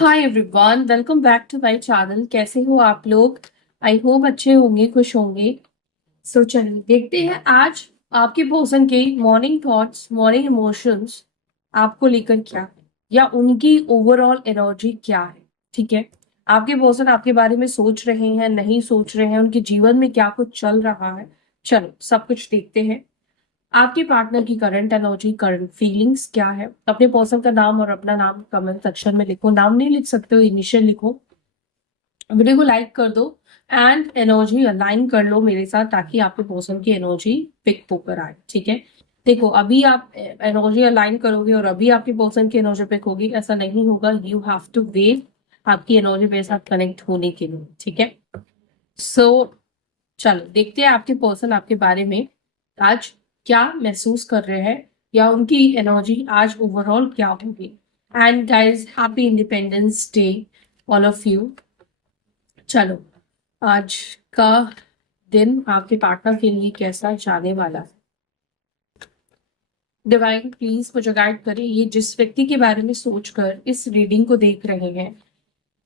Hi everyone, welcome back to my channel. कैसे हो आप लोग? आई होप अच्छे होंगे, खुश होंगे। सो चलिए देखते हैं आज आपके पर्सन के मॉर्निंग थॉट्स, मॉर्निंग इमोशंस आपको लेकर क्या है, या उनकी ओवरऑल एनर्जी क्या है। ठीक है, आपके पर्सन आपके बारे में सोच रहे हैं, नहीं सोच रहे हैं, उनके जीवन में क्या कुछ चल रहा है। चलो सब कुछ देखते हैं। आपके पार्टनर की करंट एनर्जी, करंट फीलिंग्स क्या है। अपने पर्सन का नाम और अपना नाम कमेंट सेक्शन में लिखो। नाम नहीं लिख सकते हो, इनिशियल लिखो। वीडियो को लाइक कर दो एंड एनर्जी अलाइन कर लो मेरे साथ, ताकि आपके पर्सन की एनर्जी पिक होकर आए। ठीक है, देखो अभी आप एनर्जी अलाइन करोगे और अभी आपके पर्सन की एनर्जी पिक होगी, ऐसा नहीं होगा। यू हैव टू वेट आपकी एनर्जी मेरे साथ कनेक्ट होने के लिए। ठीक है, सो चलो देखते हैं आपके पर्सन आपके बारे में आज क्या महसूस कर रहे हैं, या उनकी एनर्जी आज ओवरऑल क्या होगी। And guys, happy independence day all of you. चलो, आज का दिन आपके पार्टनर के लिए कैसा जाने वाला है। डिवाइन प्लीज मुझे गाइड करें। ये जिस व्यक्ति के बारे में सोचकर इस रीडिंग को देख रहे हैं,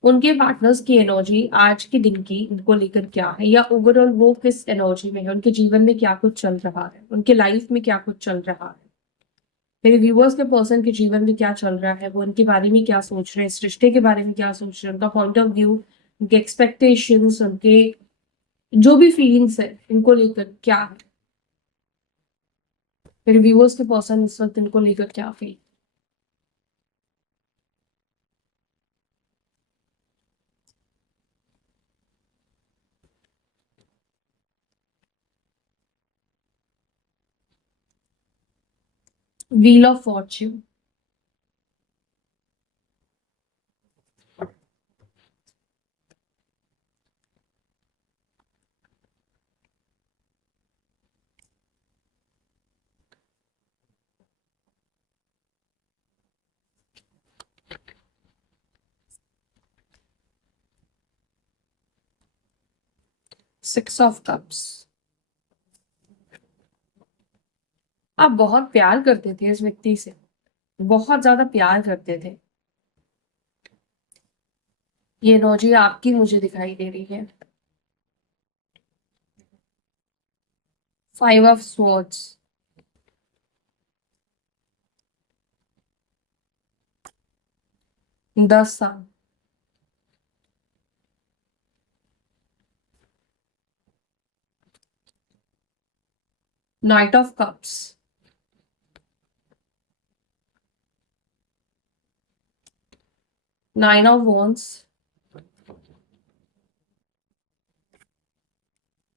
उनके पार्टनर्स की एनर्जी आज के दिन की उनको लेकर क्या है, या ओवरऑल वो किस एनर्जी में है, उनके जीवन में क्या कुछ चल रहा है, उनके लाइफ में क्या कुछ चल रहा है। मेरे व्यूअर्स के पर्सन के जीवन में क्या चल रहा है, वो उनके बारे में क्या सोच रहे हैं, इस रिश्ते के बारे में क्या सोच रहे हैं, उनका पॉइंट ऑफ व्यू, उनके एक्सपेक्टेशंस, उनके जो भी फीलिंग्स है इनको लेकर क्या है। मेरे व्यूअर्स के पर्सन इस वक्त इनको लेकर क्या feel. Wheel of Fortune, 6 of cups. आप बहुत प्यार करते थे इस व्यक्ति से, बहुत ज्यादा प्यार करते थे। ये एनर्जी आपकी मुझे दिखाई दे रही है। 5 ऑफ स्वॉर्ड्स, 10 साल, night of cups, 9 of wands,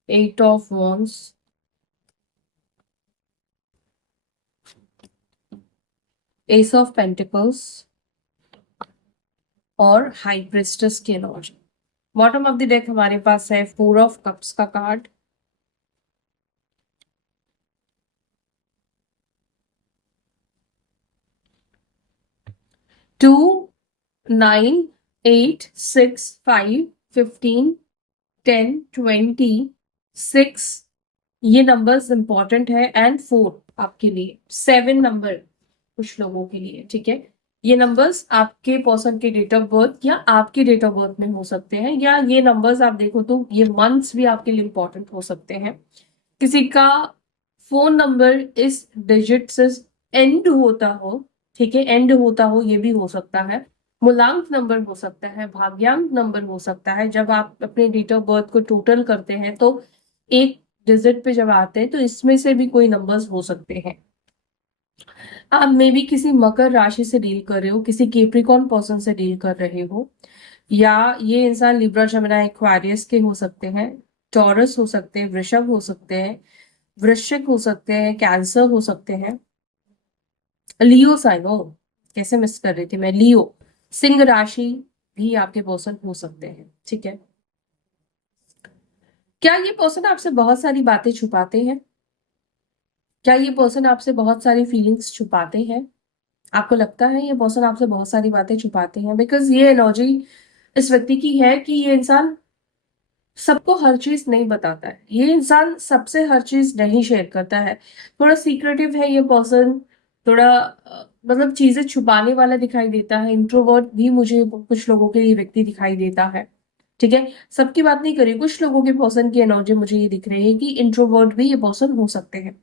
8 of wands, S of pentacles और हाई प्रिस्टेस की energy. Bottom of the deck हमारे पास है 4 ऑफ कप्स का कार्ड, 2, 9, 8, 6, 5, 15, 10, 20, 6। ये नंबर्स इंपॉर्टेंट है, एंड 4 आपके लिए, 7 नंबर कुछ लोगों के लिए। ठीक है, ये नंबर्स आपके पर्सन के डेट ऑफ बर्थ या आपके डेट ऑफ बर्थ में हो सकते हैं, या ये नंबर्स आप देखो तो ये मंथ्स भी आपके लिए इंपॉर्टेंट हो सकते हैं। किसी का फोन नंबर इस डिजिट से एंड होता हो, ठीक है, एंड होता हो, ये भी हो सकता है। मूलांक नंबर हो सकता है, भाग्यांक नंबर हो सकता है। जब आप अपने डेट ऑफ बर्थ को टोटल करते हैं तो एक डिजिट पे जब आते हैं तो इसमें से भी कोई नंबर्स हो सकते हैं। आप मे बी किसी मकर राशि से डील कर रहे हो, किसी केप्रिकॉन पर्सन से डील कर रहे हो, या ये इंसान लिब्रा, जमिनी, एक्वेरियस के हो सकते हैं, टॉरस हो सकते हैं, वृषभ हो सकते हैं, वृश्चिक हो सकते हैं, कैंसर हो सकते हैं, लियो साइन। ओ, कैसे मिस कर रही थी मैं, लियो, सिंह राशि भी आपके पर्सन हो सकते हैं। ठीक है, क्या ये पर्सन आपसे बहुत सारी बातें छुपाते हैं? क्या ये पर्सन आपसे बहुत सारी फीलिंग्स छुपाते हैं? आपको लगता है ये पर्सन आपसे बहुत सारी बातें छुपाते हैं? बिकॉज ये एनर्जी इस व्यक्ति की है कि ये इंसान सबको हर चीज नहीं बताता है, ये इंसान सबसे हर चीज नहीं शेयर करता है, थोड़ा सीक्रेटिव है ये पर्सन, थोड़ा मतलब चीजें छुपाने वाला दिखाई देता है। इंट्रोवर्ट भी मुझे कुछ लोगों के लिए व्यक्ति दिखाई देता है। ठीक है, सबकी बात नहीं करी, कुछ लोगों के पर्सन की एनर्जी मुझे ये दिख रही है कि इंट्रोवर्ट भी ये पर्सन हो सकते हैं।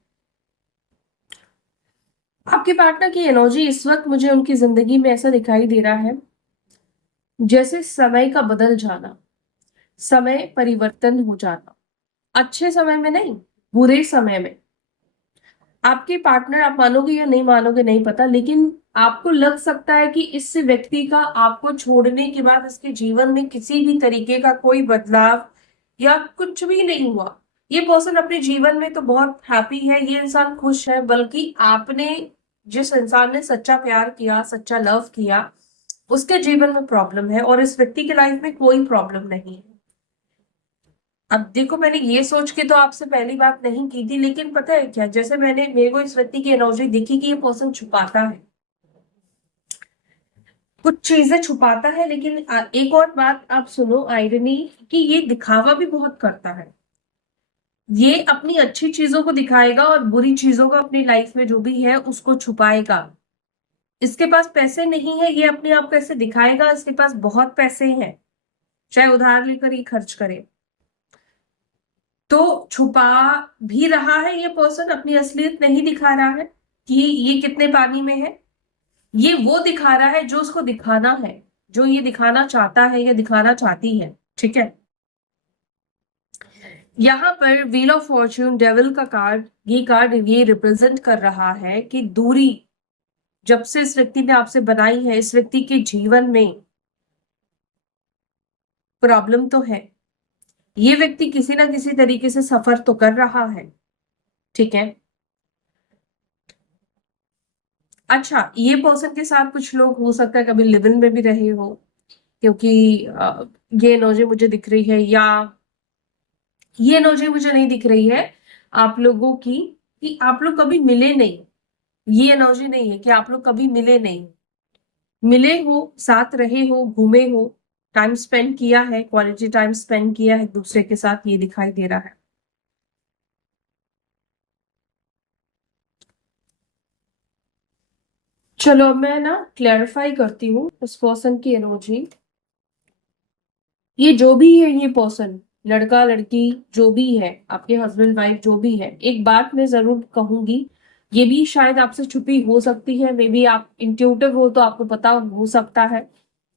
आपके पार्टनर की एनर्जी इस वक्त मुझे उनकी जिंदगी में ऐसा दिखाई दे रहा है जैसे समय का बदल जाना, समय परिवर्तन हो जाना, अच्छे समय में नहीं, बुरे समय में। आपके पार्टनर, आप मानोगे या नहीं मानोगे नहीं पता, लेकिन आपको लग सकता है कि इस व्यक्ति का आपको छोड़ने के बाद इसके जीवन में किसी भी तरीके का कोई बदलाव या कुछ भी नहीं हुआ। ये पर्सन अपने जीवन में तो बहुत हैप्पी है, ये इंसान खुश है, बल्कि आपने जिस इंसान ने सच्चा प्यार किया, सच्चा लव किया, उसके जीवन में प्रॉब्लम है और इस व्यक्ति के लाइफ में कोई प्रॉब्लम नहीं है। अब देखो, मैंने ये सोच के तो आपसे पहली बात नहीं की थी, लेकिन पता है क्या, जैसे मेरे को इस व्यक्ति की एनर्जी दिखी कि ये पर्सन छुपाता है, कुछ चीजें छुपाता है। लेकिन एक और बात आप सुनो, आयरनी, कि ये दिखावा भी बहुत करता है। ये अपनी अच्छी चीजों को दिखाएगा और बुरी चीजों को, अपनी लाइफ में जो भी है उसको छुपाएगा। इसके पास पैसे नहीं है, ये अपने आप को ऐसे दिखाएगा इसके पास बहुत पैसे हैं, चाहे उधार लेकर ही खर्च करे। तो छुपा भी रहा है ये पर्सन, अपनी असलियत नहीं दिखा रहा है कि ये कितने पानी में है। ये वो दिखा रहा है जो उसको दिखाना है, जो ये दिखाना चाहता है या दिखाना चाहती है। ठीक है, यहाँ पर व्हील ऑफ फॉर्च्यून, डेविल का कार्ड, ये कार्ड ये रिप्रेजेंट कर रहा है कि दूरी जब से इस व्यक्ति ने आपसे बनाई है, इस व्यक्ति के जीवन में प्रॉब्लम तो है। ये व्यक्ति किसी ना किसी तरीके से सफर तो कर रहा है। ठीक है, अच्छा, ये पर्सन के साथ कुछ लोग हो सकता है कभी लिव इन में भी रहे हो, क्योंकि ये एनर्जी मुझे दिख रही है, या ये एनर्जी मुझे नहीं दिख रही है आप लोगों की कि आप लोग कभी मिले नहीं। ये एनर्जी नहीं है कि आप लोग कभी मिले नहीं, मिले हो, साथ रहे हो, घूमे हो, टाइम स्पेंड किया है, क्वालिटी टाइम स्पेंड किया है एक दूसरे के साथ, ये दिखाई दे रहा है। चलो अब मैं ना क्लैरिफाई करती हूँ उस पर्सन की एनर्जी। ये जो भी है, ये पर्सन, लड़का लड़की जो भी है, आपके हस्बैंड वाइफ जो भी है, एक बात मैं जरूर कहूंगी, ये भी शायद आपसे छुपी हो सकती है, मे बी आप इंट्यूटिव हो तो आपको पता हो सकता है।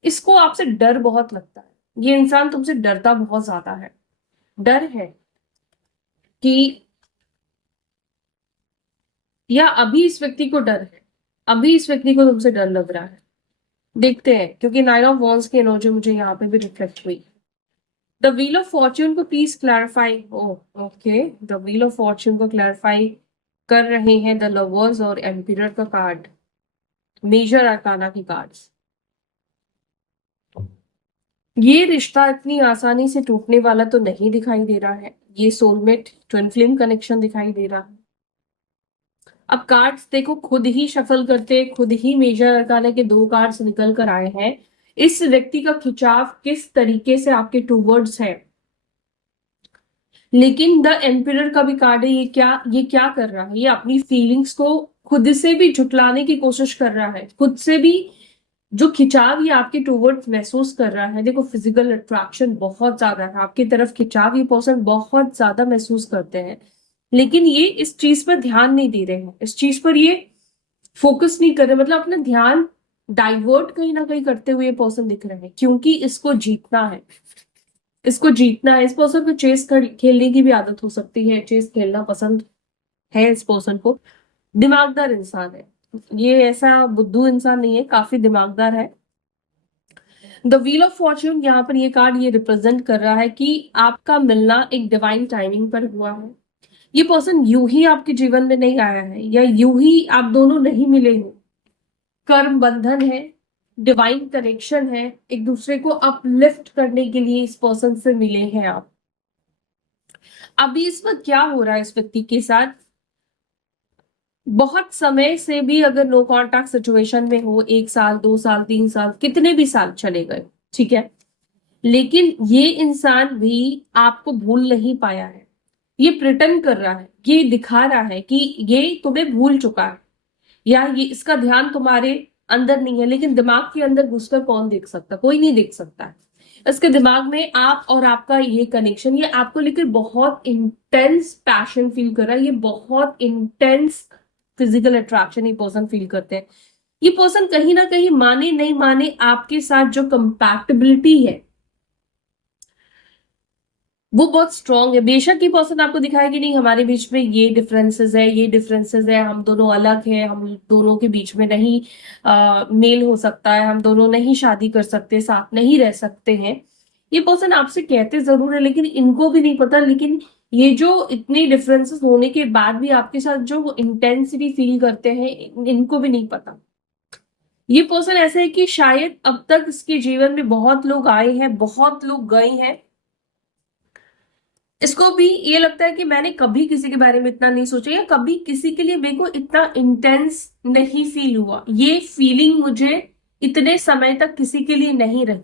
इसको आपसे डर बहुत लगता है, ये इंसान तुमसे डरता बहुत ज्यादा है। डर है कि, या अभी इस व्यक्ति को डर है, अभी इस व्यक्ति को तुमसे डर लग रहा है। देखते हैं, क्योंकि नाइन ऑफ वॉन्ड्स की एनर्जी मुझे यहाँ पे भी रिफ्लेक्ट हुई। द व्हील ऑफ फॉर्च्यून को please clarify. Okay, the wheel of Fortune को क्लैरिफाई कर रहे हैं द लवर्स और एम्पिरर का कार्ड, मेजर अरकाना की कार्ड्स। ये रिश्ता इतनी आसानी से टूटने वाला तो नहीं दिखाई दे रहा है, ये सोलमेट ट्विन फ्लेम कनेक्शन दिखाई दे रहा है। अब कार्ड्स देखो, खुद ही शफल करते, खुद ही मेजर अरकाना के दो कार्ड्स निकल कर आए हैं। इस व्यक्ति का खिंचाव किस तरीके से आपके टूवर्ड्स है, लेकिन द एम्पिरर का भी कार्ड है। ये क्या कर रहा है, ये अपनी फीलिंग्स को खुद से भी झुटलाने की कोशिश कर रहा है, खुद से भी जो खिंचाव ये आपके टूवर्ड्स महसूस कर रहा है। देखो, फिजिकल अट्रैक्शन बहुत ज्यादा है आपकी तरफ, खिंचाव ये पर्सन बहुत ज्यादा महसूस करते हैं, लेकिन ये इस चीज पर ध्यान नहीं दे रहे हैं, इस चीज पर ये फोकस नहीं कर रहे, मतलब अपना ध्यान डाइवर्ट कहीं ना कहीं करते हुए पर्सन दिख रहे हैं, क्योंकि इसको जीतना है, इसको जीतना है। इस पर्सन को चेस खेलने की भी आदत हो सकती है, चेस खेलना पसंद है इस पर्सन को। दिमागदार इंसान है ये, ऐसा बुद्धू इंसान नहीं है, काफी दिमागदार है। द व्हील ऑफ फॉर्च्यून, यहाँ पर ये कार्ड ये रिप्रेजेंट कर रहा है कि आपका मिलना एक डिवाइन टाइमिंग पर हुआ है। ये पर्सन यूं ही आपके जीवन में नहीं आया है, या यूं ही आप दोनों नहीं मिले हो। कर्म बंधन है, डिवाइन कनेक्शन है, एक दूसरे को अपलिफ्ट करने के लिए इस पर्सन से मिले हैं आप। अभी इस वक्त क्या हो रहा है इस व्यक्ति के साथ, बहुत समय से भी अगर नो कॉन्टैक्ट सिचुएशन में हो, 1 साल 2 साल 3 साल, कितने भी साल चले गए, ठीक है, लेकिन ये इंसान भी आपको भूल नहीं पाया है। ये प्रिटेंड कर रहा है, ये दिखा रहा है कि ये तुम्हें भूल चुका है, या ये इसका ध्यान तुम्हारे अंदर नहीं है, लेकिन दिमाग के अंदर घुसकर कौन देख सकता, कोई नहीं देख सकता है। इसके दिमाग में आप और आपका ये कनेक्शन, ये आपको लेकर बहुत इंटेंस पैशन फील कर रहा है, ये बहुत इंटेंस फिजिकल अट्रैक्शन ये पर्सन फील करते हैं। ये पर्सन कहीं ना कहीं माने नहीं माने आपके साथ जो कंपैटिबिलिटी है वो बहुत स्ट्रांग है। बेशक ये पर्सन आपको दिखाया कि नहीं हमारे बीच में ये डिफरेंसेस है, ये डिफरेंसेस है, हम दोनों अलग हैं, हम दोनों के बीच में नहीं मेल हो सकता है, हम दोनों नहीं शादी कर सकते, साथ नहीं रह सकते हैं। ये पर्सन आपसे कहते जरूर है लेकिन इनको भी नहीं पता, लेकिन ये जो इतने डिफरेंसेस होने के बाद भी आपके साथ जो इंटेंसिटी फील करते हैं इनको भी नहीं पता। ये पर्सन ऐसा है कि शायद अब तक इसके जीवन में बहुत लोग आए हैं, बहुत लोग गए हैं, इसको भी ये लगता है कि मैंने कभी किसी के बारे में इतना नहीं सोचा, या कभी किसी के लिए मेरे को इतना इंटेंस नहीं फील हुआ, ये फीलिंग मुझे इतने समय तक किसी के लिए नहीं रही।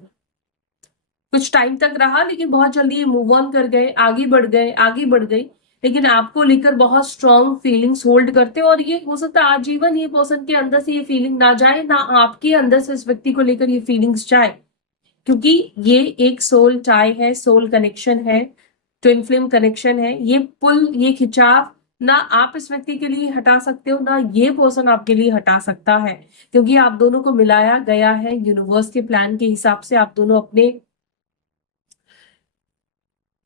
कुछ टाइम तक रहा लेकिन बहुत जल्दी ये मूव ऑन कर गए, आगे बढ़ गए, आगे बढ़ गई, लेकिन आपको लेकर बहुत स्ट्रॉन्ग फीलिंग्स होल्ड करते हैं। और ये हो सकता है आजीवन ये पर्सन के अंदर से ये फीलिंग ना जाए, ना आपके अंदर से इस व्यक्ति को लेकर ये फीलिंग्स जाए, क्योंकि ये एक सोल टाई है, सोल कनेक्शन है, ट्विन फ्लेम कनेक्शन है। ये पुल, ये खिंचाव ना आप इस व्यक्ति के लिए हटा सकते हो, ना ये पर्सन आपके लिए हटा सकता है, क्योंकि आप दोनों को मिलाया गया है यूनिवर्स के प्लान के हिसाब से। आप दोनों अपने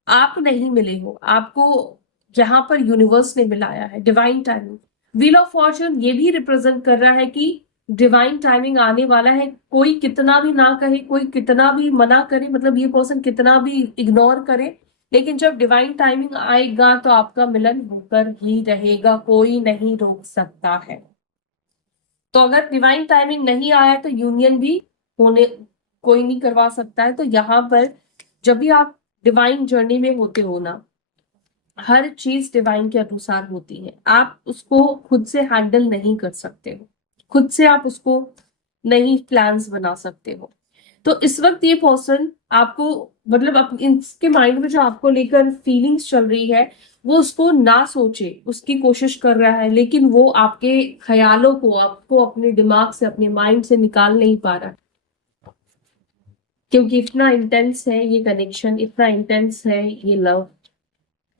आप नहीं मिले हो, आपको यहाँ पर यूनिवर्स ने मिलाया है, divine timing. Wheel of Fortune ये भी रिप्रेजेंट कर रहा है कि डिवाइन टाइमिंग आने वाला है। कोई कितना भी ना कहे, कोई कितना भी मना करे, मतलब ये पर्सन कितना भी इग्नोर करे, लेकिन जब डिवाइन टाइमिंग आएगा तो आपका मिलन होकर ही रहेगा, कोई नहीं रोक सकता है। तो अगर डिवाइन टाइमिंग नहीं आया तो यूनियन भी होने कोई नहीं करवा सकता है। तो यहाँ पर जब भी आप डिवाइन जर्नी में होते हो ना, हर चीज डिवाइन के अनुसार होती है, आप उसको खुद से हैंडल नहीं कर सकते हो, खुद से आप उसको नहीं प्लान्स बना सकते हो। तो इस वक्त ये पर्सन आपको, मतलब इसके माइंड में जो आपको लेकर फीलिंग्स चल रही है वो उसको ना सोचे उसकी कोशिश कर रहा है, लेकिन वो आपके ख्यालों को आपको अपने दिमाग से, अपने माइंड से निकाल नहीं पा रहा, क्योंकि इतना इंटेंस है ये कनेक्शन, इतना इंटेंस है ये लव।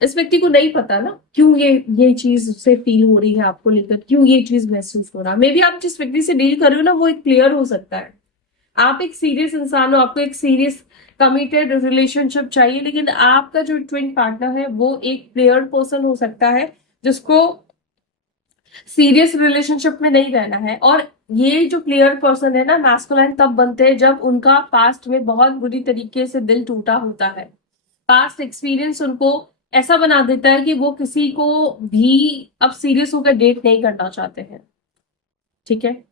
इस व्यक्ति को नहीं पता ना क्यों ये चीज उससे फील हो रही है आपको लेकर, क्यों ये चीज महसूस हो रहा है। मे बी आप जिस व्यक्ति से डील कर रहे हो ना वो एक प्लेयर हो सकता है, आप एक सीरियस इंसान हो, आपको एक सीरियस कमिटेड रिलेशनशिप चाहिए, लेकिन आपका जो ट्विन पार्टनर है वो एक प्लेयर पर्सन हो सकता है जिसको सीरियस रिलेशनशिप में नहीं रहना है। और ये जो प्लेयर पर्सन है ना, मैस्कुलाइन तब बनते हैं जब उनका पास्ट में बहुत बुरी तरीके से दिल टूटा होता है, पास्ट एक्सपीरियंस उनको ऐसा बना देता है कि वो किसी को भी अब सीरियस होकर डेट नहीं करना चाहते हैं। ठीक है,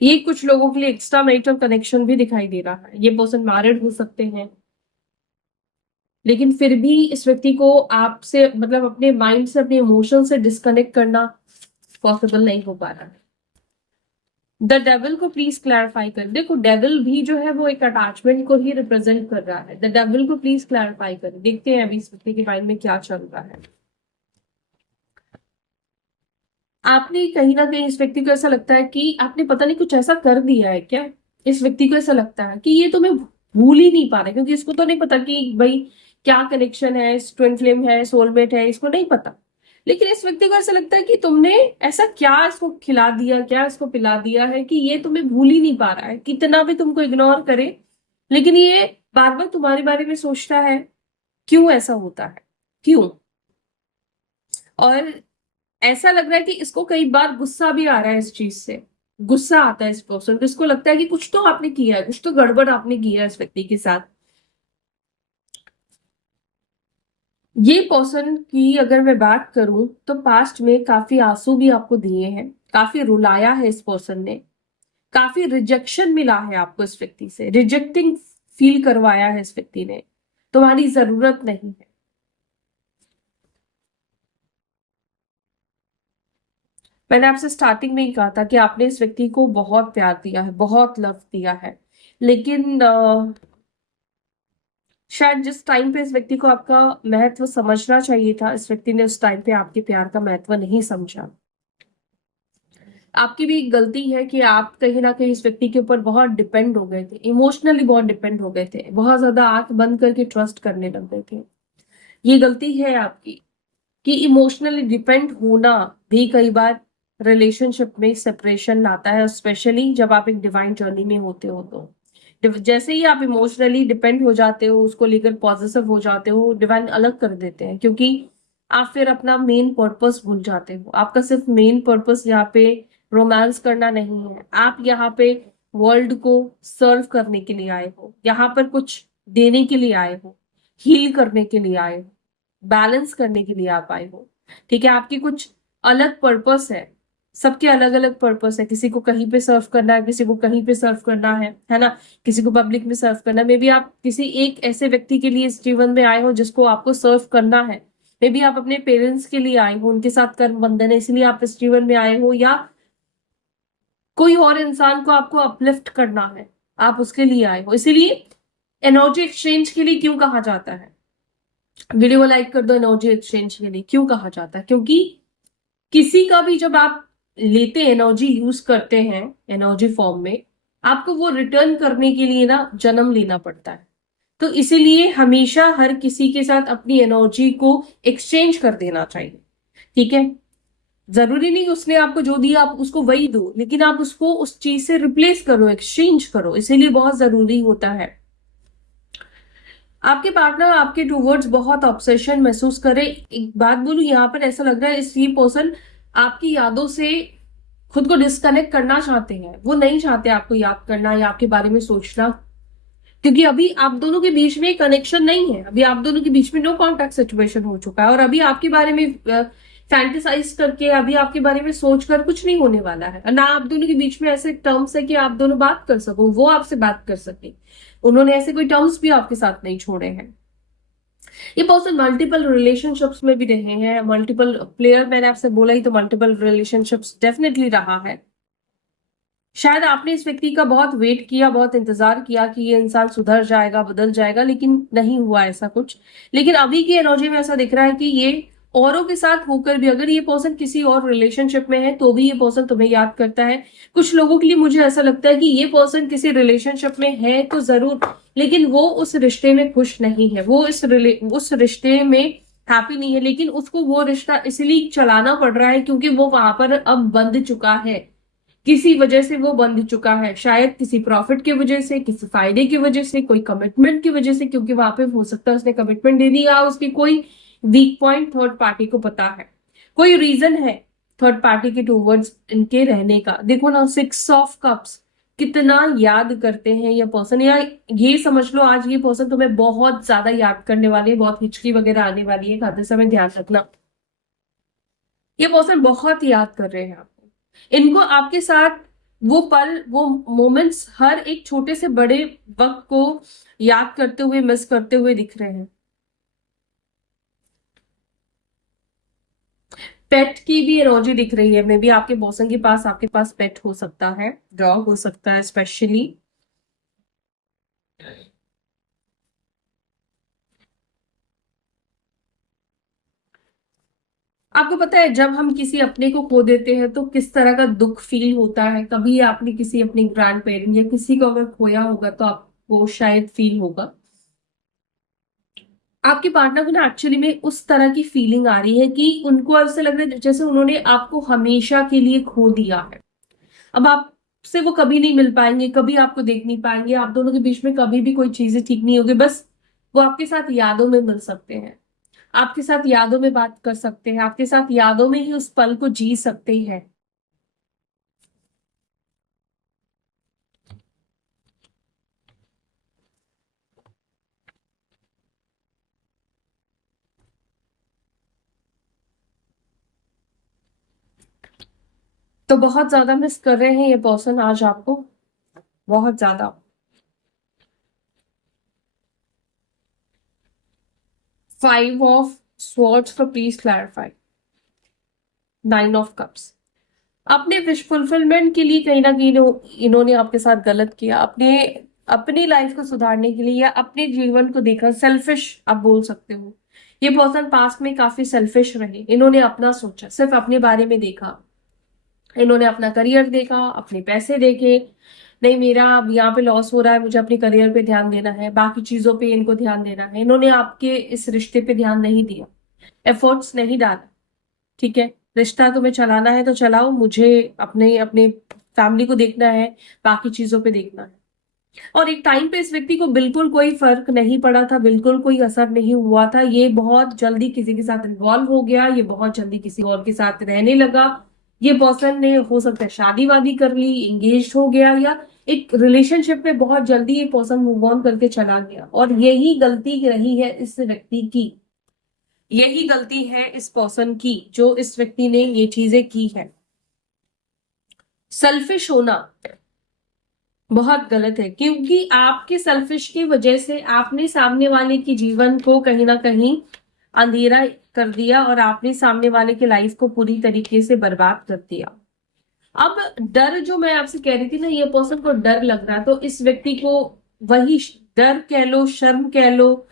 ये कुछ लोगों के लिए एक्स्ट्रा मैरिटल कनेक्शन भी दिखाई दे रहा है। ये पर्सन मैरिड हो सकते हैं, लेकिन फिर भी इस व्यक्ति को आपसे, मतलब अपने माइंड से, अपने इमोशन से डिस्कनेक्ट करना पॉसिबल नहीं हो पा रहा है। द डेविल को प्लीज क्लैरिफाई कर, देखो डेविल भी जो है वो एक अटैचमेंट को ही रिप्रेजेंट कर रहा है। द डेविल को प्लीज क्लैरिफाई कर, देखते हैं अभी इस व्यक्ति के माइंड में क्या चल रहा है। आपने कहीं ना कहीं इस व्यक्ति को ऐसा लगता है कि आपने पता नहीं कुछ ऐसा कर दिया है क्या, इस व्यक्ति को ऐसा लगता है कि ये तुम्हें भूल ही नहीं पा रहे, क्योंकि इसको तो नहीं पता कि भाई क्या कनेक्शन है, ट्विन फ्लेम है, सोलमेट है, इसको नहीं पता। लेकिन इस व्यक्ति को ऐसा लगता है कि तुमने ऐसा क्या इसको खिला दिया, क्या इसको पिला दिया है कि ये तुम्हें भूल ही नहीं पा रहा है, कितना भी तुमको इग्नोर करे लेकिन ये बार बार तुम्हारे बारे में सोचता है। क्यों ऐसा होता है, क्यों? और ऐसा लग रहा है कि इसको कई बार गुस्सा भी आ रहा है इस चीज से, गुस्सा आता है इस पर्सन को, इसको लगता है कि कुछ तो आपने किया है, कुछ तो गड़बड़ आपने किया है इस व्यक्ति के साथ। ये पर्सन की अगर मैं बात करूं तो पास्ट में काफी आंसू भी आपको दिए हैं, काफी रुलाया है इस पर्सन ने, काफी रिजेक्शन मिला है आपको इस व्यक्ति से, रिजेक्टिंग फील करवाया है इस व्यक्ति ने, तुम्हारी जरूरत नहीं है। मैंने आपसे स्टार्टिंग में ही कहा था कि आपने इस व्यक्ति को बहुत प्यार दिया है, बहुत लव दिया है, लेकिन शायद जिस टाइम पे इस व्यक्ति को आपका महत्व समझना चाहिए था, इस व्यक्ति ने उस टाइम पे आपके प्यार का महत्व नहीं समझा। आपकी भी गलती है कि आप कहीं ना कहीं इस व्यक्ति के ऊपर बहुत डिपेंड हो गए थे, इमोशनली बहुत डिपेंड हो गए थे, बहुत ज्यादा आंख बंद करके ट्रस्ट करने लग गए थे। ये गलती है आपकी कि इमोशनली डिपेंड होना भी कई बार रिलेशनशिप में सेपरेशन लाता है, स्पेशली जब आप एक डिवाइन जर्नी में होते हो तो। जैसे ही आप इमोशनली डिपेंड हो जाते हो, उसको लेकर पॉजिटिव हो जाते हो, डिवाइन अलग कर देते हैं, क्योंकि आप फिर अपना मेन पर्पस भूल जाते हो। आपका सिर्फ मेन पर्पस यहाँ पे रोमांस करना नहीं है, आप यहाँ पे वर्ल्ड को सर्व करने के लिए आए हो, यहाँ पर कुछ देने के लिए आए हो, हील करने के लिए आए हो, बैलेंस करने के लिए आप आए हो। ठीक है, आपकी कुछ अलग पर्पस है, सबके अलग अलग पर्पस है। किसी को कहीं पे सर्व करना है, किसी को कहीं पे सर्व करना है ना, किसी को पब्लिक में सर्व करना है। मे बी आप किसी एक ऐसे व्यक्ति के लिए इस जीवन में आए हो जिसको आपको सर्व करना है। मे बी आप अपने पेरेंट्स के लिए आए हो, उनके साथ कर्म बंधन है इसलिए आप इस जीवन में आए हो, या कोई और इंसान को आपको अपलिफ्ट करना है, आप उसके लिए आए हो। इसीलिए एनर्जी एक्सचेंज के लिए क्यों कहा जाता है, वीडियो को लाइक कर दो, एनर्जी एक्सचेंज के लिए क्यों कहा जाता है, क्योंकि किसी का भी जब आप लेते एनर्जी यूज करते हैं एनर्जी फॉर्म में, आपको वो रिटर्न करने के लिए ना जन्म लेना पड़ता है। तो इसीलिए हमेशा हर किसी के साथ अपनी एनर्जी को एक्सचेंज कर देना चाहिए। ठीक है, जरूरी नहीं उसने आपको जो दिया आप उसको वही दो, लेकिन आप उसको उस चीज से रिप्लेस करो, एक्सचेंज करो, इसीलिए बहुत जरूरी होता है। आपके पार्टनर आपके टूवर्ड्स बहुत ऑब्सेशन महसूस करे। एक बात बोलूं, यहाँ पर ऐसा लग रहा है ये पर्सन आपकी यादों से खुद को डिस्कनेक्ट करना चाहते हैं, वो नहीं चाहते आपको याद करना या आपके बारे में सोचना, क्योंकि अभी आप दोनों के बीच में कनेक्शन नहीं है, अभी आप दोनों के बीच में नो कॉन्टैक्ट सिचुएशन हो चुका है, और अभी आपके बारे में फैंटेसाइज करके, अभी आपके बारे में सोचकर कुछ नहीं होने वाला है ना। आप दोनों के बीच में ऐसे टर्म्स है कि आप दोनों बात कर सको, वो आपसे बात कर सके, उन्होंने ऐसे कोई टर्म्स भी आपके साथ नहीं छोड़े हैं। ये पर्सन मल्टीपल रिलेशनशिप्स में भी रहे हैं, मल्टीपल प्लेयर, मैंने आपसे बोला ही तो मल्टीपल रिलेशनशिप्स डेफिनेटली रहा है। शायद आपने इस व्यक्ति का बहुत वेट किया, बहुत इंतजार किया कि ये इंसान सुधर जाएगा, बदल जाएगा, लेकिन नहीं हुआ ऐसा कुछ। लेकिन अभी की एनर्जी में ऐसा दिख रहा है कि ये औरों के साथ होकर भी, अगर ये पर्सन किसी और रिलेशनशिप में है तो भी ये पर्सन तुम्हें याद करता है। कुछ लोगों के लिए मुझे ऐसा लगता है कि ये पर्सन किसी रिलेशनशिप में है तो जरूर, लेकिन वो उस रिश्ते में खुश नहीं है, वो उस रिश्ते में हैप्पी नहीं है, लेकिन उसको वो रिश्ता इसलिए चलाना पड़ रहा है क्योंकि वो वहां पर अब बंध चुका है, किसी वजह से वो बंध चुका है। शायद किसी प्रॉफिट की वजह से, किसी फायदे की वजह से, कोई कमिटमेंट की वजह से, क्योंकि वहां पे हो सकता है उसने कमिटमेंट दे दिया, उसकी कोई वीक पॉइंट थर्ड पार्टी को पता है, कोई रीजन है थर्ड पार्टी के टूवर्ड्स इनके रहने का। देखो ना, 6 ऑफ कप्स, कितना याद करते हैं ये पर्सन, या ये समझ लो आज ये पर्सन तुम्हें बहुत ज्यादा याद करने वाली है, बहुत हिचकी वगैरह आने वाली है, खाते समय ध्यान रखना। ये पर्सन बहुत याद कर रहे हैं आपको, इनको आपके साथ वो पल, वो मोमेंट्स, हर एक छोटे से बड़े वक्त को याद करते हुए, मिस करते हुए दिख रहे हैं। पेट की भी एनर्जी दिख रही है, मे बी आपके पर्सन के पास, आपके पास पेट हो सकता है, डॉग हो सकता है स्पेशली। आपको पता है जब हम किसी अपने को खो देते हैं तो किस तरह का दुख फील होता है। कभी आपने किसी अपने ग्रैंड पेरेंट या किसी को अगर खोया होगा तो आपको शायद फील होगा। आपके पार्टनर को ना एक्चुअली में उस तरह की फीलिंग आ रही है कि उनको ऐसा लग रहा है जैसे उन्होंने आपको हमेशा के लिए खो दिया है। अब आपसे वो कभी नहीं मिल पाएंगे, कभी आपको देख नहीं पाएंगे, आप दोनों के बीच में कभी भी कोई चीजें ठीक नहीं होगी, बस वो आपके साथ यादों में मिल सकते हैं, आपके साथ यादों में बात कर सकते हैं, आपके साथ यादों में ही उस पल को जी सकते हैं। तो बहुत ज्यादा मिस कर रहे हैं ये पर्सन आज आपको, बहुत ज्यादा। 5 ऑफ स्वॉर्ड्स, तो प्लीज क्लैरिफाई। 9 ऑफ कप्स, अपने विश फुलफिलमेंट के लिए कहीं ना कहीं इन्होंने आपके साथ गलत किया, अपने अपनी लाइफ को सुधारने के लिए या अपने जीवन को देखकर सेल्फिश आप बोल सकते हो। ये पर्सन पास्ट में काफी सेल्फिश रहे, इन्होंने अपना सोचा, सिर्फ अपने बारे में देखा, इन्होंने अपना करियर देखा, अपने पैसे देखे, नहीं मेरा अब यहाँ पे लॉस हो रहा है, मुझे अपने करियर पे ध्यान देना है, बाकी चीजों पे इनको ध्यान देना है। इन्होंने आपके इस रिश्ते पे ध्यान नहीं दिया, एफर्ट्स नहीं डाला। ठीक है, रिश्ता तुम्हें चलाना है तो चलाओ, मुझे अपने अपने फैमिली को देखना है, बाकी चीजों पे देखना है। और एक टाइम पे इस व्यक्ति को बिल्कुल कोई फर्क नहीं पड़ा था, बिल्कुल कोई असर नहीं हुआ था। ये बहुत जल्दी किसी के साथ इन्वॉल्व हो गया, ये बहुत जल्दी किसी और के साथ रहने लगा। ये पर्सन ने हो सकता है शादी वादी कर ली, एंगेज हो गया, या एक रिलेशनशिप में बहुत जल्दी ये पर्सन मूव ऑन करके चला गया। और यही गलती रही है इस व्यक्ति की, यही गलती है इस पर्सन की, जो इस व्यक्ति ने ये चीजें की है। सेल्फिश होना बहुत गलत है, क्योंकि आपके सेल्फिश की वजह से आपने सामने वाले की जीवन को कहीं ना कहीं अंधेरा कर दिया और आपने सामने वाले की लाइफ को पूरी तरीके से बर्बाद कर दिया। अब डर जो मैं आपसे कह रही थी ना, ये पर्सन को डर लग रहा, तो इस व्यक्ति को वही डर कह लो, शर्म कह लो,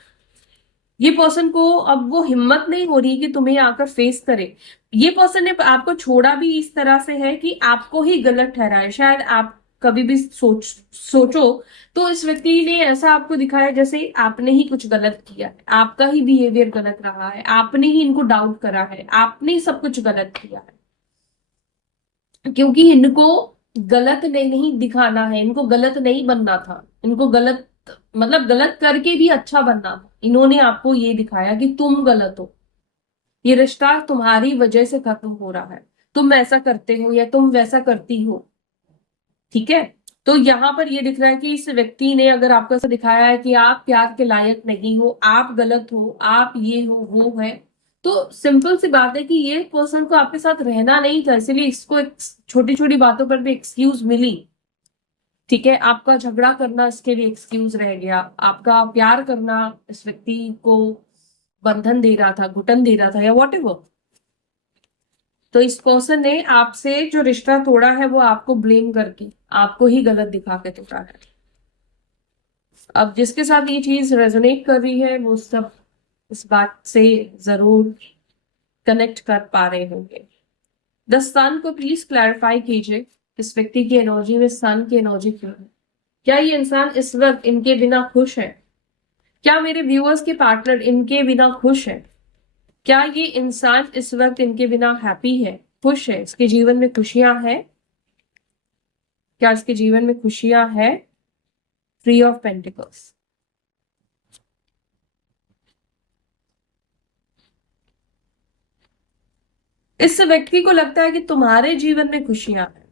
ये पर्सन को अब वो हिम्मत नहीं हो रही कि तुम्हें आकर फेस करे। ये पर्सन ने आपको छोड़ा भी इस तरह से है कि आपको ही गलत ठहराए। शायद आप कभी भी सोचो तो इस व्यक्ति ने ऐसा आपको दिखाया जैसे आपने ही कुछ गलत किया है, आपका ही बिहेवियर गलत रहा है, आपने ही इनको डाउट करा है, आपने ही सब कुछ गलत किया है। क्योंकि इनको गलत नहीं दिखाना है, इनको गलत नहीं बनना था, इनको गलत मतलब गलत करके भी अच्छा बनना था। इन्होंने आपको ये दिखाया कि तुम गलत हो, ये रिश्ता तुम्हारी वजह से खत्म हो रहा है, तुम ऐसा करते हो या तुम वैसा करती हो। ठीक है, तो यहां पर ये दिख रहा है कि इस व्यक्ति ने अगर आपको ऐसा दिखाया है कि आप प्यार के लायक नहीं हो, आप गलत हो, आप ये हो वो है, तो सिंपल सी बात है कि ये पर्सन को आपके साथ रहना नहीं था, इसलिए इसको एक छोटी छोटी बातों पर भी एक्सक्यूज मिली। ठीक है, आपका झगड़ा करना इसके लिए एक्सक्यूज रह गया, आपका प्यार करना इस व्यक्ति को बंधन दे रहा था, घुटन दे रहा था, या वॉट एवर। तो इस पर्सन ने आपसे जो रिश्ता तोड़ा है वो आपको ब्लेम करके, आपको ही गलत दिखा के तोड़ा है। अब जिसके साथ ये चीज रेजोनेट कर रही है वो सब इस बात से जरूर कनेक्ट कर पा रहे होंगे। द सन को प्लीज क्लैरिफाई कीजिए, इस व्यक्ति की एनर्जी में सन की एनर्जी क्यों है? क्या ये इंसान इस वक्त इनके बिना खुश है? क्या मेरे व्यूअर्स के पार्टनर इनके बिना खुश है? क्या ये इंसान इस वक्त इनके बिना हैप्पी है, खुश है, इसके जीवन में खुशियां हैं? क्या इसके जीवन में खुशियां हैं? Three of pentacles. इस व्यक्ति को लगता है कि तुम्हारे जीवन में खुशियां हैं,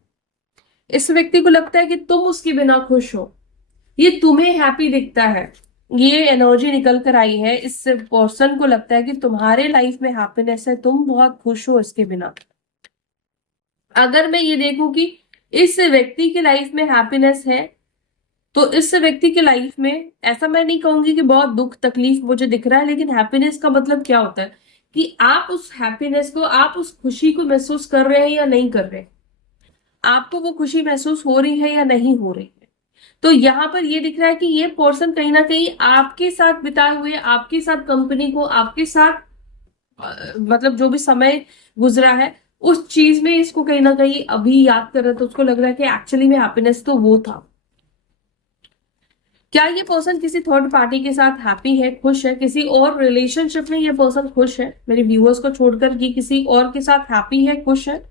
इस व्यक्ति को लगता है कि तुम उसके बिना खुश हो, ये तुम्हें हैप्पी दिखता है। ये एनर्जी निकल कर आई है, इस पर्सन को लगता है कि तुम्हारे लाइफ में हैप्पीनेस है, तुम बहुत खुश हो इसके बिना। अगर मैं ये देखूं कि इस व्यक्ति की लाइफ में हैप्पीनेस है, तो इस व्यक्ति की लाइफ में ऐसा मैं नहीं कहूंगी कि बहुत दुख तकलीफ मुझे दिख रहा है, लेकिन हैप्पीनेस का मतलब क्या होता है कि आप उस हैप्पीनेस को, आप उस खुशी को महसूस कर रहे हैं या नहीं कर रहे, आपको वो खुशी महसूस हो रही है या नहीं हो रही है। तो यहाँ पर ये दिख रहा है कि ये पर्सन कहीं ना कहीं आपके साथ बिताए हुए, आपके साथ कंपनी को, आपके साथ मतलब जो भी समय गुजरा है उस चीज में इसको कहीं ना कहीं अभी याद कर रहा है, तो उसको लग रहा है कि एक्चुअली में हैप्पीनेस तो वो था। क्या ये पर्सन किसी थर्ड पार्टी के साथ हैप्पी है, खुश है? किसी और रिलेशनशिप में ये पर्सन खुश है? मेरे व्यूअर्स को छोड़कर ये किसी और के साथ हैप्पी है, खुश है?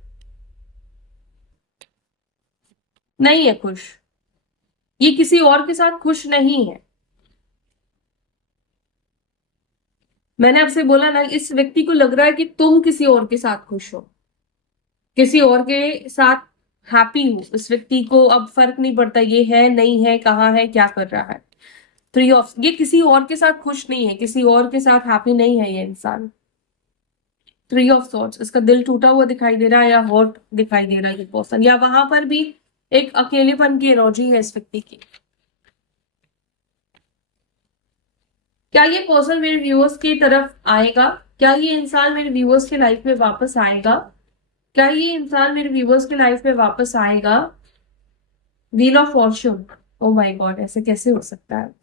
नहीं है खुश, ये किसी और के साथ खुश नहीं है। मैंने आपसे बोला ना, इस व्यक्ति को लग रहा है कि तुम किसी और के साथ खुश हो, किसी और के साथ हैप्पी हो। इस व्यक्ति को अब फर्क नहीं पड़ता ये है नहीं है, कहाँ है, क्या कर रहा है। थ्री ऑफ, ये किसी और के साथ खुश नहीं है, किसी और के साथ हैप्पी नहीं है ये इंसान। थ्री ऑफ सॉर्ट्स, इसका दिल टूटा हुआ दिखाई दे रहा है या हर्ट दिखाई दे रहा है ये पर्सन, या वहां पर भी एक अकेलेपन की एनर्जी है इस व्यक्ति की। क्या ये पर्सन मेरे व्यूअर्स की तरफ आएगा? क्या ये इंसान मेरे व्यूअर्स की लाइफ में वापस आएगा? क्या ये इंसान मेरे व्यूअर्स की लाइफ में वापस आएगा? Wheel of Fortune, oh my God, ऐसे कैसे हो सकता है?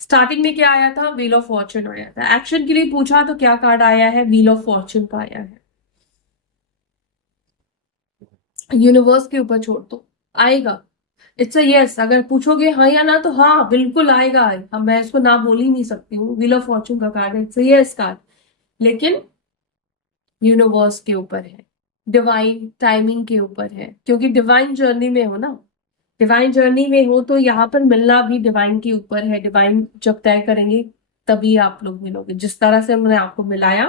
स्टार्टिंग में क्या आया था? व्हील ऑफ फॉर्चून आया था। एक्शन के लिए पूछा तो क्या कार्ड आया है? व्हील ऑफ फॉर्चून का आया है। यूनिवर्स के ऊपर छोड़ दो, आएगा। It's a yes. अगर पूछोगे हाँ या ना, तो हाँ बिल्कुल आएगा। हम, मैं इसको ना बोल ही नहीं सकती हूँ। व्हील ऑफ फॉर्चून का कार्ड है, इट्स अ यस कार्ड। लेकिन यूनिवर्स के ऊपर है, डिवाइन टाइमिंग के ऊपर है, क्योंकि डिवाइन जर्नी में हो ना। डिवाइन जर्नी में हो तो यहाँ पर मिलना भी डिवाइन के ऊपर है। डिवाइन जब तय करेंगे तभी आप लोग मिलोगे। जिस तरह से उन्होंने आपको मिलाया,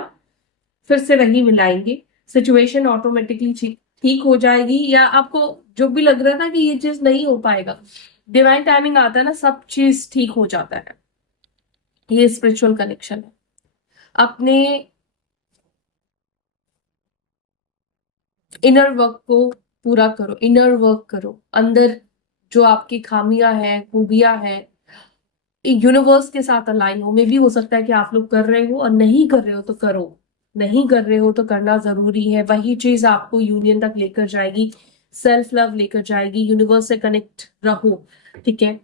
फिर से वही मिलाएंगे। सिचुएशन ऑटोमेटिकली ठीक ठीक हो जाएगी। या आपको जो भी लग रहा था कि ये चीज नहीं हो पाएगा, डिवाइन टाइमिंग आता है ना, सब चीज ठीक हो जाता है। ये स्पिरिचुअल कनेक्शन है। अपने इनर वर्क को पूरा करो, इनर वर्क करो। अंदर जो आपकी खामियां हैं, खूबियां हैं, यूनिवर्स के साथ अलाइन हो। मे भी हो सकता है कि आप लोग कर रहे हो और नहीं कर रहे हो तो करो। नहीं कर रहे हो तो करना जरूरी है। वही चीज आपको यूनियन तक लेकर जाएगी, सेल्फ लव लेकर जाएगी। यूनिवर्स से कनेक्ट रहो, ठीक है?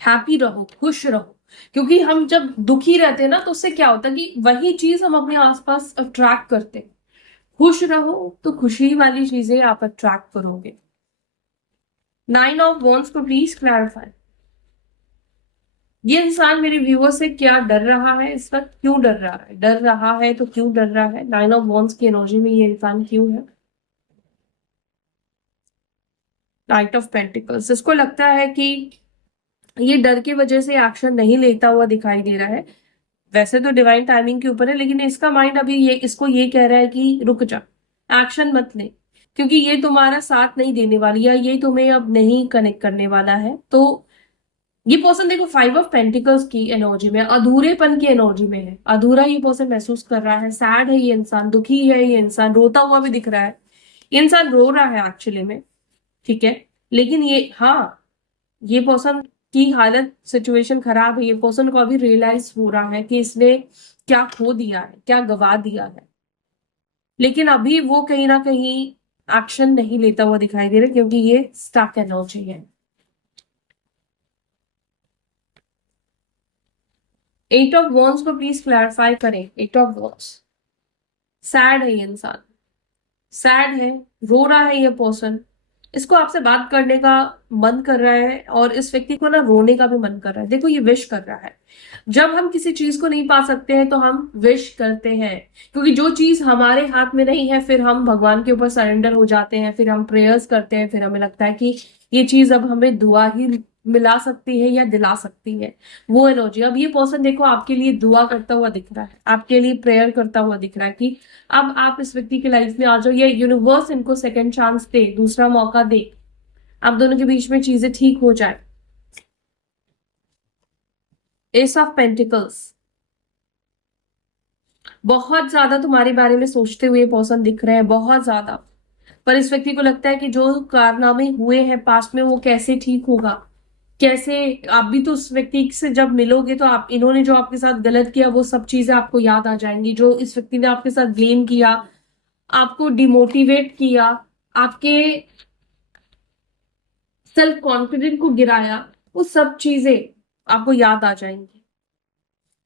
हैप्पी रहो, खुश रहो। क्योंकि हम जब दुखी रहते हैं ना, तो उससे क्या होता है कि वही चीज हम अपने आसपास अट्रैक्ट करते हैं। खुश रहो तो खुशी वाली चीजें आप अट्रैक्ट करोगे। 9 ऑफ वॉन्ड्स को प्लीज क्लैरिफाई। ये इंसान मेरे व्यूअर से क्या डर रहा है इस वक्त? क्यों डर रहा है? डर रहा है तो क्यों डर रहा है? 9 ऑफ वॉन्ड्स की एनर्जी में ये इंसान क्यों है? नाइट ऑफ पेंटिकल्स, इसको लगता है कि ये डर की वजह से एक्शन नहीं लेता हुआ दिखाई दे रहा है। वैसे तो डिवाइन टाइमिंग के ऊपर है, लेकिन इसका माइंड अभी ये इसको ये कह रहा है कि रुक जा, एक्शन मत ले, क्योंकि ये तुम्हारा साथ नहीं देने वाली, या ये तुम्हें अब नहीं कनेक्ट करने वाला है। तो ये पर्सन देखो 5 ऑफ पेंटिकल्स की एनर्जी में, अधूरेपन की एनर्जी में है। अधूरा ये पर्सन महसूस कर रहा है। सैड है ये इंसान, दुखी है ये इंसान, रोता हुआ भी दिख रहा है। ये इंसान रो रहा है एक्चुअली में, ठीक है? लेकिन ये, हाँ, ये पर्सन की हालत, सिचुएशन खराब है। ये पर्सन को अभी रियलाइज हो रहा है कि इसने क्या खो दिया है, क्या गवा दिया है। लेकिन अभी वो कहीं ना कहीं एक्शन नहीं लेता हुआ दिखाई दे रहा, क्योंकि ये स्टक एनर्जी है। 8 ऑफ वॉन्ड्स को प्लीज क्लैरिफाई करें। 8 ऑफ वॉन्ड्स, सैड है ये इंसान, सैड है, रो रहा है ये पर्सन। इसको आपसे बात करने का मन कर रहा है, और इस व्यक्ति को ना रोने का भी मन कर रहा है। देखो, ये विश कर रहा है। जब हम किसी चीज को नहीं पा सकते हैं तो हम विश करते हैं, क्योंकि जो चीज हमारे हाथ में नहीं है, फिर हम भगवान के ऊपर सरेंडर हो जाते हैं। फिर हम प्रेयर्स करते हैं। फिर हमें लगता है कि ये चीज अब हमें दुआ ही मिला सकती है या दिला सकती है। वो एनर्जी, अब ये पर्सन देखो आपके लिए दुआ करता हुआ दिख रहा है, आपके लिए प्रेयर करता हुआ दिख रहा है कि अब आप इस व्यक्ति की लाइफ में आ जाओ। ये यूनिवर्स इनको सेकंड चांस दे, दूसरा मौका दे, आप दोनों के बीच में चीजें ठीक हो जाए। एस ऑफ पेंटिकल्स, बहुत ज्यादा तुम्हारे बारे में सोचते हुए पर्सन दिख रहे हैं, बहुत ज्यादा। पर इस व्यक्ति को लगता है कि जो कारनामे हुए हैं पास्ट में, वो कैसे ठीक होगा, कैसे। आप भी तो उस व्यक्ति से जब मिलोगे तो आप, इन्होंने जो आपके साथ गलत किया वो सब चीजें आपको याद आ जाएंगी। जो इस व्यक्ति ने आपके साथ ब्लेम किया, आपको डिमोटिवेट किया, आपके सेल्फ कॉन्फिडेंस को गिराया, वो सब चीजें आपको याद आ जाएंगी।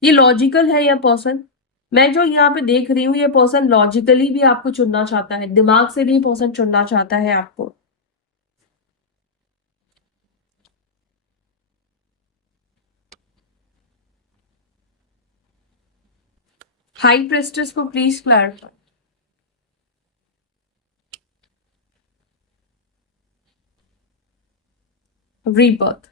ये लॉजिकल है यह पर्सन। मैं जो यहाँ पे देख रही हूँ, ये पर्सन लॉजिकली भी आपको चुनना चाहता है, दिमाग से भी ये पर्सन चुनना चाहता है आपको। हाई प्रेस्टेस को प्लीज क्लैरिफाई। रीबर्थ,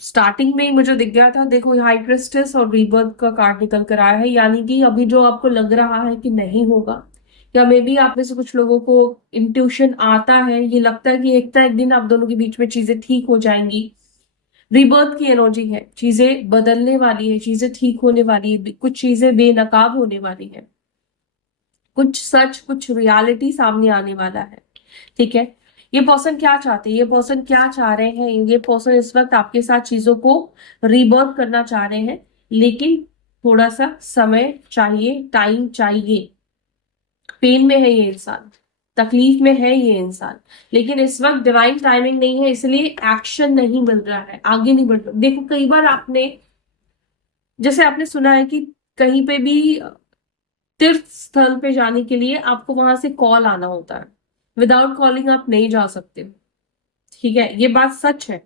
स्टार्टिंग में ही मुझे दिख गया था। देखो, हाई प्रेस्टेस और रीबर्थ का कार्ड निकल कर आया है, यानी कि अभी जो आपको लग रहा है कि नहीं होगा, या मे बी आप में से कुछ लोगों को इंट्यूशन आता है, ये लगता है कि एक ना एक दिन आप दोनों के बीच में चीजें ठीक हो जाएंगी। रीबर्थ की एनर्जी है, चीजें बदलने वाली है, चीजें ठीक होने वाली है, कुछ चीजें बेनकाब होने वाली है, कुछ सच, कुछ रियलिटी सामने आने वाला है, ठीक है? ये पर्सन क्या चाहते हैं? ये पर्सन क्या चाह रहे हैं? ये पर्सन इस वक्त आपके साथ चीजों को रीबर्थ करना चाह रहे हैं, लेकिन थोड़ा सा समय चाहिए, टाइम चाहिए। पेन में है ये इंसान, तकलीफ में है ये इंसान, लेकिन इस वक्त डिवाइन टाइमिंग नहीं है, इसलिए एक्शन नहीं मिल रहा है, आगे नहीं बढ़ रहा। देखो कई बार आपने, जैसे आपने सुना है कि कहीं पे भी तीर्थ स्थल पे जाने के लिए आपको वहां से कॉल आना होता है, विदाउट कॉलिंग आप नहीं जा सकते। ठीक है, ये बात सच है।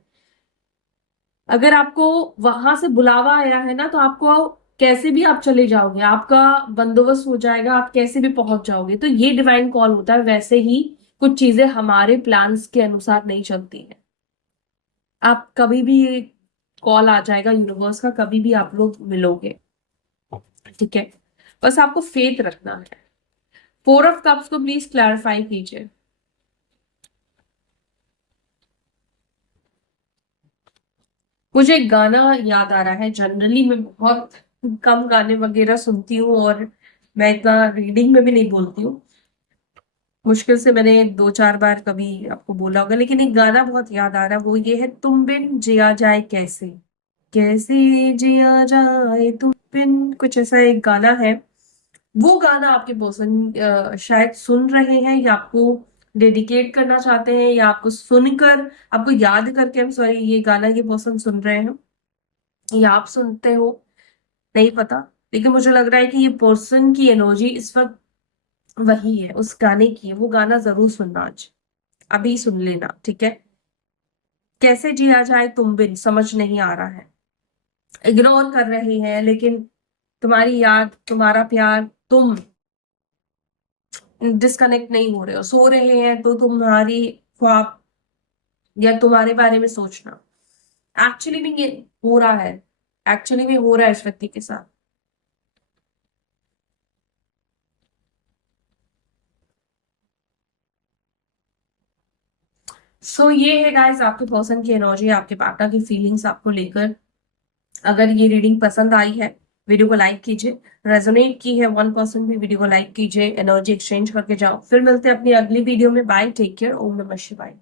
अगर आपको वहां से बुलावा आया है ना, तो आपको कैसे भी आप चले जाओगे, आपका बंदोबस्त हो जाएगा, आप कैसे भी पहुंच जाओगे। तो ये डिवाइन कॉल होता है। वैसे ही कुछ चीजें हमारे प्लान्स के अनुसार नहीं चलती हैं। आप कभी भी, कॉल आ जाएगा यूनिवर्स का, कभी भी आप लोग मिलोगे। ठीक है, बस आपको फेथ रखना है। 4 ऑफ कप्स को प्लीज क्लैरिफाई कीजिए। मुझे एक गाना याद आ रहा है। जनरली मैं बहुत कम गाने वगैरह सुनती हूँ, और मैं इतना रीडिंग में भी नहीं बोलती हूँ। मुश्किल से मैंने 2-4 बार कभी आपको बोला होगा, लेकिन एक गाना बहुत याद आ रहा है। वो ये है, तुम बिन जिया जाए कैसे, कैसे जिया जाए तुम बिन, कुछ ऐसा एक गाना है। वो गाना आपके पर्सन शायद सुन रहे हैं, या आपको डेडिकेट करना चाहते हैं, या आपको सुनकर, आपको याद करके, हम सॉरी, ये गाना ये पर्सन सुन रहे हैं, या आप सुनते हो, नहीं पता। लेकिन मुझे लग रहा है कि ये पर्सन की एनर्जी इस वक्त वही है, उस गाने की है। वो गाना जरूर सुनना आज, अभी सुन लेना, ठीक है। कैसे जिया जाए तुम बिन समझ नहीं आ रहा है, इग्नोर कर रहे हैं, लेकिन तुम्हारी याद, तुम्हारा प्यार, तुम डिस्कनेक्ट नहीं हो रहे हो। सो रहे हैं तो तुम्हारी ख्वाब या तुम्हारे बारे में सोचना, एक्चुअली में ये हो रहा है, एक्चुअली में हो रहा है इस व्यक्ति के साथ। ये है गाइस आपके पर्सन की एनर्जी, आपके पार्टनर की फीलिंग्स आपको लेकर। अगर ये रीडिंग पसंद आई है, वीडियो को लाइक कीजिए। रेजोनेट की है 1% भी, वीडियो को लाइक कीजिए, एनर्जी एक्सचेंज करके जाओ। फिर मिलते हैं अपनी अगली वीडियो में। बाय, टेक केयर, ओम नमः शिवाय।